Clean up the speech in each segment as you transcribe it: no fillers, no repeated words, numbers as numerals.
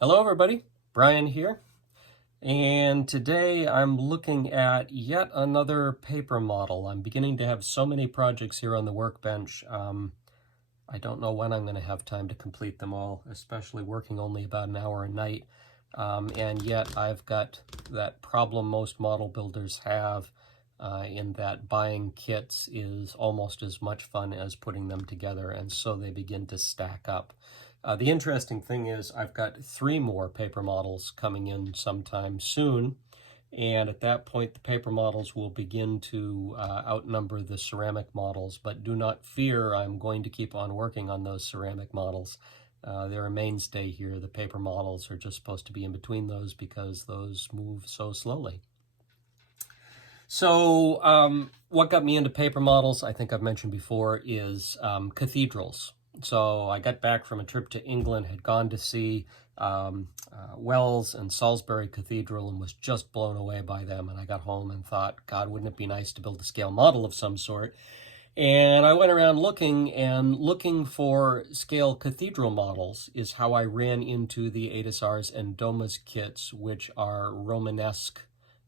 Hello everybody, Brian here, and today I'm looking at yet another paper model. I'm beginning to have so many projects here on the workbench. I don't know when I'm going to have time to complete them all, especially working only about an hour a night. And yet I've got that problem most model builders have in that buying kits is almost as much fun as putting them together, and so they begin to stack up. The interesting thing is I've got 3 more paper models coming in sometime soon, and at that point the paper models will begin to outnumber the ceramic models, but do not fear, I'm going to keep on working on those ceramic models. They're a mainstay here. The paper models are just supposed to be in between those because those move so slowly. So what got me into paper models, I think I've mentioned before, is cathedrals. So I got back from a trip to England, had gone to see Wells and Salisbury Cathedral and was just blown away by them. And I got home and thought, God, wouldn't it be nice to build a scale model of some sort? And I went around looking for scale cathedral models is how I ran into the ADASRs and Domus kits, which are Romanesque,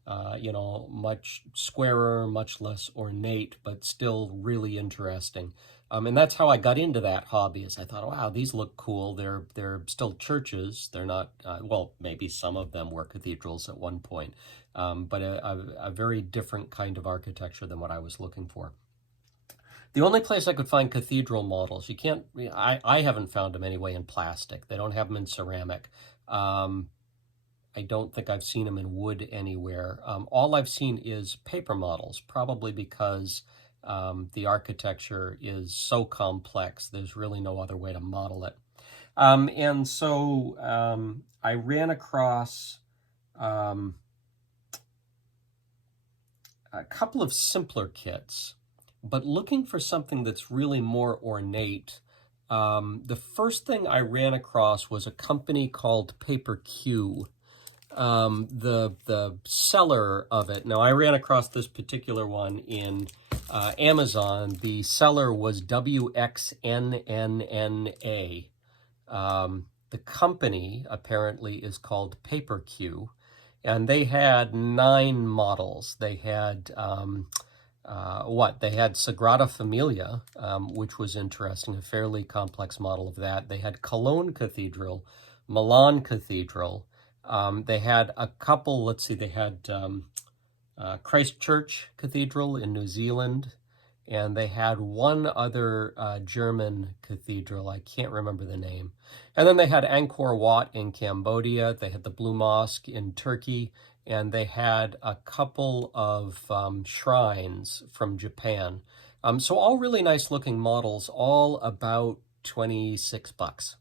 much squarer, much less ornate, but still really interesting. And that's how I got into that hobby. Is I thought, wow, these look cool. They're still churches. They're not. Well, maybe some of them were cathedrals at one point, but a very different kind of architecture than what I was looking for. The only place I could find cathedral models, you can't. I haven't found them anyway in plastic. They don't have them in ceramic. I don't think I've seen them in wood anywhere. All I've seen is paper models, probably because the architecture is so complex, there's really no other way to model it. And so I ran across a couple of simpler kits, but looking for something that's really more ornate. The first thing I ran across was a company called Paper Q. The seller of it. Now, I ran across this particular one in Amazon. The seller was WXNNNA. The company apparently is called Paper Q, and they had 9 models. They had They had Sagrada Familia, which was interesting, a fairly complex model of that. They had Cologne Cathedral, Milan Cathedral. They had a couple, let's see, they had Christchurch Cathedral in New Zealand, and they had one other German cathedral. I can't remember the name. And then they had Angkor Wat in Cambodia. They had the Blue Mosque in Turkey, and they had a couple of shrines from Japan. So all really nice looking models, all about 26 bucks.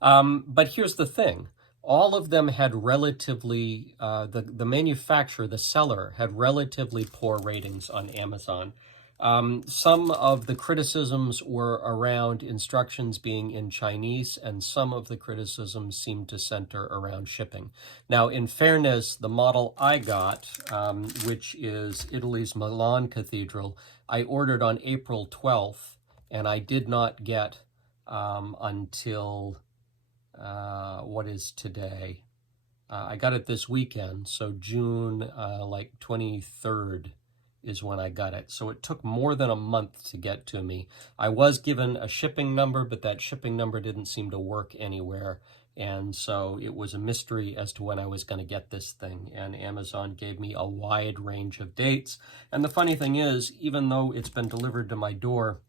But here's the thing. All of them had relatively, the manufacturer, the seller, had relatively poor ratings on Amazon. Some of the criticisms were around instructions being in Chinese, and some of the criticisms seemed to center around shipping. Now, in fairness, the model I got, which is Italy's Milan Cathedral, I ordered on April 12th, and I did not get until what is today? I got it this weekend, so June 23rd is when I got it. So it took more than a month to get to me. I was given a shipping number, but that shipping number didn't seem to work anywhere. And so it was a mystery as to when I was going to get this thing. And Amazon gave me a wide range of dates. And the funny thing is, even though it's been delivered to my door,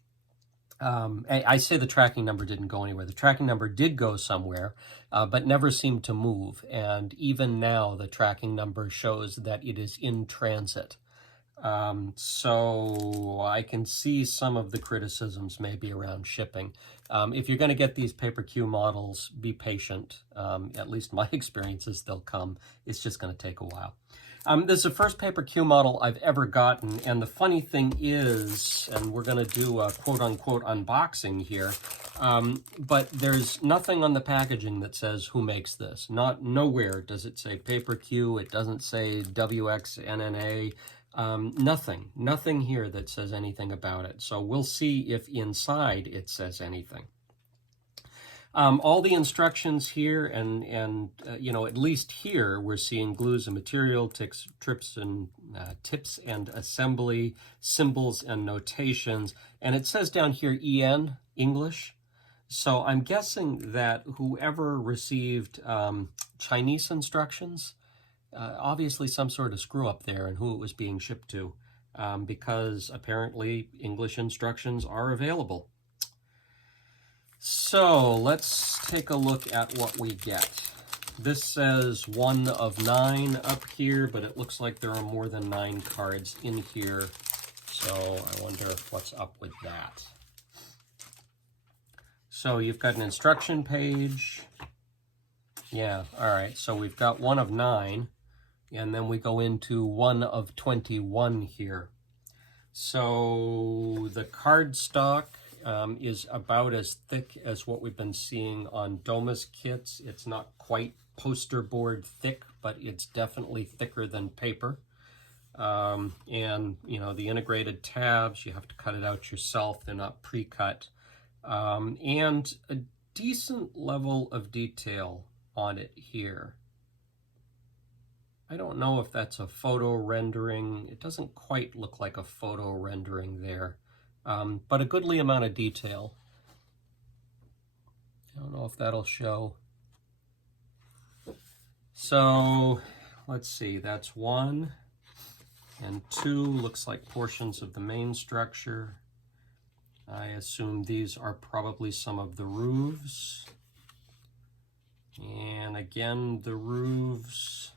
I say the tracking number didn't go anywhere. The tracking number did go somewhere, but never seemed to move. And even now, the tracking number shows that it is in transit. So I can see some of the criticisms maybe around shipping. If you're going to get these Paper Q models, be patient. At least my experience is they'll come. It's just going to take a while. This is the first Paper Q model I've ever gotten, and the funny thing is, and we're going to do a quote-unquote unboxing here, but there's nothing on the packaging that says who makes this. Nowhere does it say Paper Q. It doesn't say WXNNA. Nothing here that says anything about it. So we'll see if inside it says anything. All the instructions here, and you know, at least here we're seeing glues and material, tips and assembly, symbols and notations, and it says down here EN, English. So I'm guessing that whoever received Chinese instructions, obviously some sort of screw up there in who it was being shipped to, because apparently English instructions are available. So let's take a look at what we get. This says 1 of 9 up here, but it looks like there are more than 9 cards in here. So I wonder what's up with that. So you've got an instruction page. Yeah, all right. So we've got 1 of 9, and then we go into 1 of 21 here. So the cardstock is about as thick as what we've been seeing on Domus kits. It's not quite poster board thick, but it's definitely thicker than paper. And, you know, the integrated tabs, you have to cut it out yourself. They're not pre-cut. And a decent level of detail on it here. I don't know if that's a photo rendering. It doesn't quite look like a photo rendering there, but a goodly amount of detail. I don't know if that'll show. So let's see, that's 1 and 2, looks like portions of the main structure. I assume these are probably some of the roofs. And again, the roofs.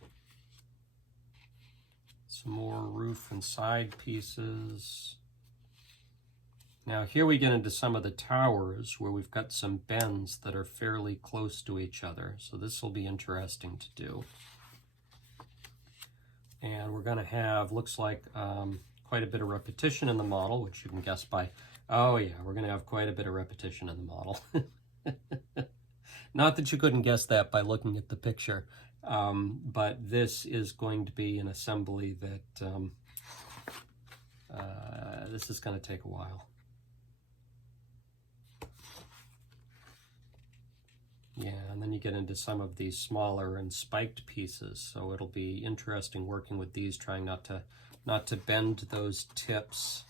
Some more roof and side pieces. Now here we get into some of the towers where we've got some bends that are fairly close to each other. So this will be interesting to do. And we're going to have, looks like, quite a bit of repetition in the model, which you can guess by, oh yeah, we're going to have quite a bit of repetition in the model. Not that you couldn't guess that by looking at the picture. But this is going to be an assembly that this is going to take a while. Yeah, and then you get into some of these smaller and spiked pieces, so it'll be interesting working with these, trying not to bend those tips.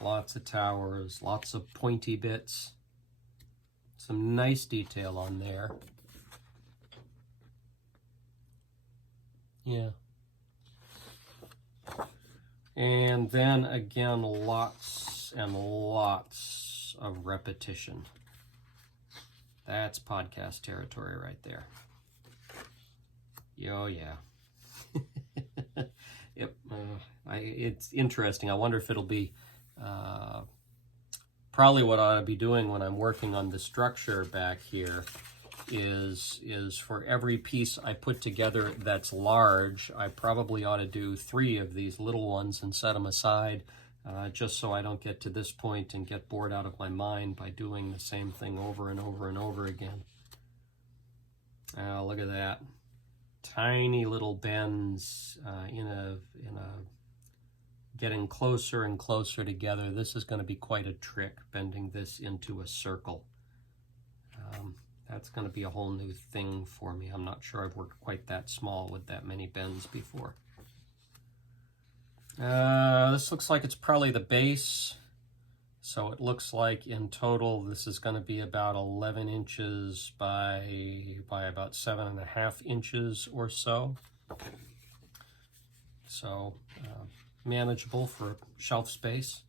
Lots of towers, lots of pointy bits. Some nice detail on there. Yeah. And then again, lots and lots of repetition. That's podcast territory right there. Oh yeah. Yep. It's interesting. I wonder if it'll be probably what I ought to be doing when I'm working on the structure back here is for every piece I put together that's large, I probably ought to do 3 of these little ones and set them aside, just so I don't get to this point and get bored out of my mind by doing the same thing over and over and over again. Look at that. Tiny little bends in a getting closer and closer together. This is going to be quite a trick, bending this into a circle. That's going to be a whole new thing for me. I'm not sure I've worked quite that small with that many bends before. This looks like it's probably the base. So it looks like in total this is going to be about 11 inches by about 7.5 inches or so. So manageable for shelf space.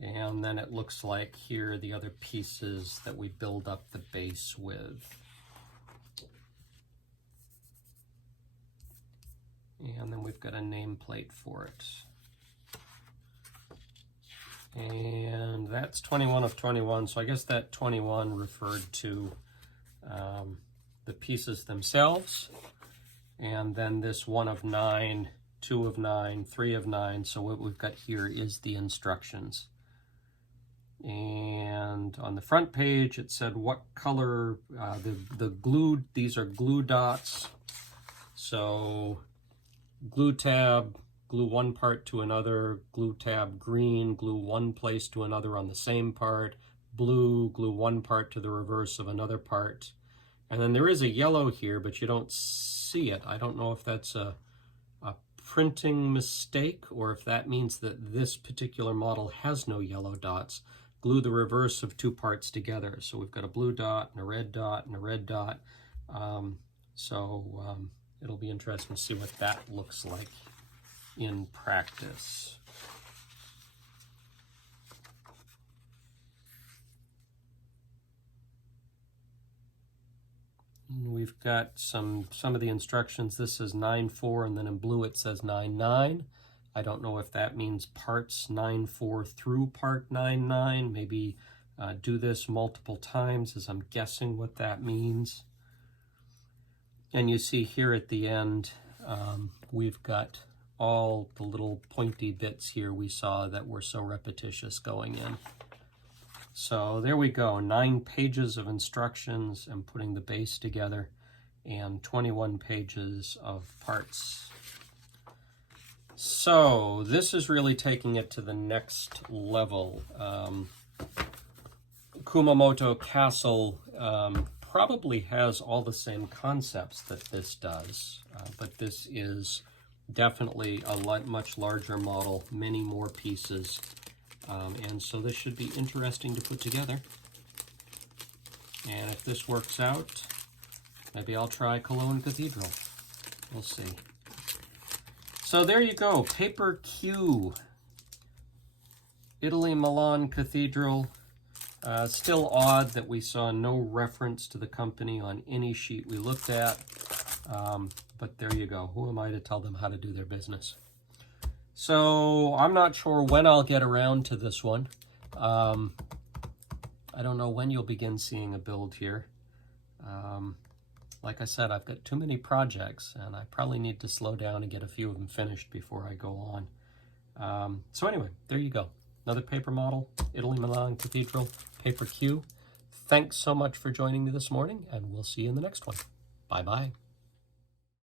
And then it looks like here are the other pieces that we build up the base with. And then we've got a nameplate for it. And that's 21 of 21, so I guess that 21 referred to the pieces themselves. And then this 1 of 9, 2 of 9, 3 of 9, so what we've got here is the instructions. And on the front page it said what color, the glue, these are glue dots. So glue tab, glue one part to another, glue tab green, glue one place to another on the same part, blue, glue one part to the reverse of another part. And then there is a yellow here, but you don't see it. I don't know if that's a printing mistake or if that means that this particular model has no yellow dots. Glue the reverse of two parts together. So we've got a blue dot and a red dot and a red dot. It'll be interesting to see what that looks like in practice. We've got some of the instructions. This is 9-4, and then in blue it says 9-9. I don't know if that means parts 9-4 through part 9-9. Maybe do this multiple times, as I'm guessing what that means. And you see here at the end, we've got all the little pointy bits here we saw that were so repetitious going in. So there we go, 9 pages of instructions and putting the base together, and 21 pages of parts. So this is really taking it to the next level. Kumamoto Castle probably has all the same concepts that this does, but this is definitely a much larger model, many more pieces. And so this should be interesting to put together. And if this works out, maybe I'll try Milan Cathedral. We'll see. So there you go, Paper Q. Italy, Milan Cathedral. Still odd that we saw no reference to the company on any sheet we looked at. But there you go. Who am I to tell them how to do their business? So I'm not sure when I'll get around to this one. I don't know when you'll begin seeing a build here. Like I said, I've got too many projects, and I probably need to slow down and get a few of them finished before I go on. So anyway, there you go. Another paper model, Italy, Milan Cathedral, Paper Q. Thanks so much for joining me this morning, and we'll see you in the next one. Bye-bye.